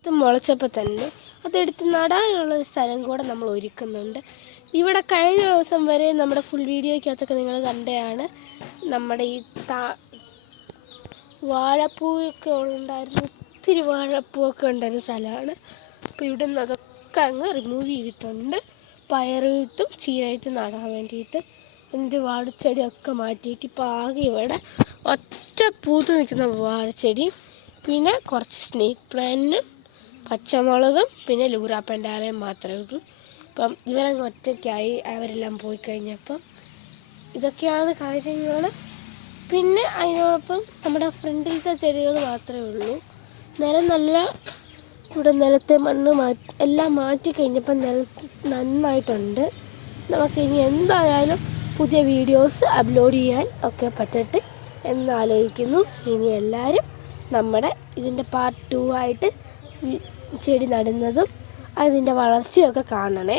ഇത് മുളച്ചപ്പോൾ തന്നെ അതെടുത്ത് നടാനുള്ള ഒരു സ്ഥലം കൂടെ നമ്മൾ ഒരുക്കുന്നുണ്ട്. ഇവിടെ കഴിഞ്ഞ ദിവസം വരെ നമ്മുടെ ഫുൾ വീഡിയോയ്ക്കകത്തൊക്കെ നിങ്ങൾ കണ്ടതാണ് നമ്മുടെ ഈ വാഴപ്പൂവൊക്കെ ഉണ്ടായിരുന്നു. ഒത്തിരി വാഴപ്പൂവൊക്കെ ഉണ്ടായിരുന്ന സ്ഥലമാണ്. അപ്പോൾ ഇവിടെ നിന്ന് അതൊക്കെ അങ്ങ് റിമൂവ് ചെയ്തിട്ടുണ്ട്. പയറുവിത്തും ചീരവിത്തും നടാൻ വേണ്ടിയിട്ട് എൻ്റെ വാഴച്ചെടിയൊക്കെ മാറ്റിയിട്ട് ഇപ്പോൾ ആകെ ഇവിടെ ഒറ്റ പൂത്ത് നിൽക്കുന്ന വാഴച്ചെടിയും പിന്നെ കുറച്ച് സ്നേക്ക് പ്ലാന്റിനും പച്ചമുളകും പിന്നെ ലൂറാപ്പൻ്റാലയും മാത്രമേ ഉള്ളൂ. അപ്പം ഇവരങ്ങ് ഒറ്റയ്ക്കായി, അവരെല്ലാം പോയി കഴിഞ്ഞപ്പം ഇതൊക്കെയാണ് കാര്യങ്ങൾ. പിന്നെ അതിനോടൊപ്പം നമ്മുടെ ഫ്രണ്ടിലത്തെ ചെടികൾ മാത്രമേ ഉള്ളൂ. നിലം നല്ല ഇവിടെ നിലത്തെ മണ്ണ് എല്ലാം മാറ്റി കഴിഞ്ഞപ്പോൾ നന്നായിട്ടുണ്ട്. നമുക്കിനി എന്തായാലും പുതിയ വീഡിയോസ് അപ്ലോഡ് ചെയ്യാൻ ഒക്കെ പറ്റട്ടെ എന്നാലോചിക്കുന്നു. ഇനി എല്ലാവരും നമ്മുടെ ഇതിൻ്റെ പാർട്ട് 2 ആയിട്ട് ചെടി നടുന്നതും അതിൻ്റെ വളർച്ചയൊക്കെ കാണണേ.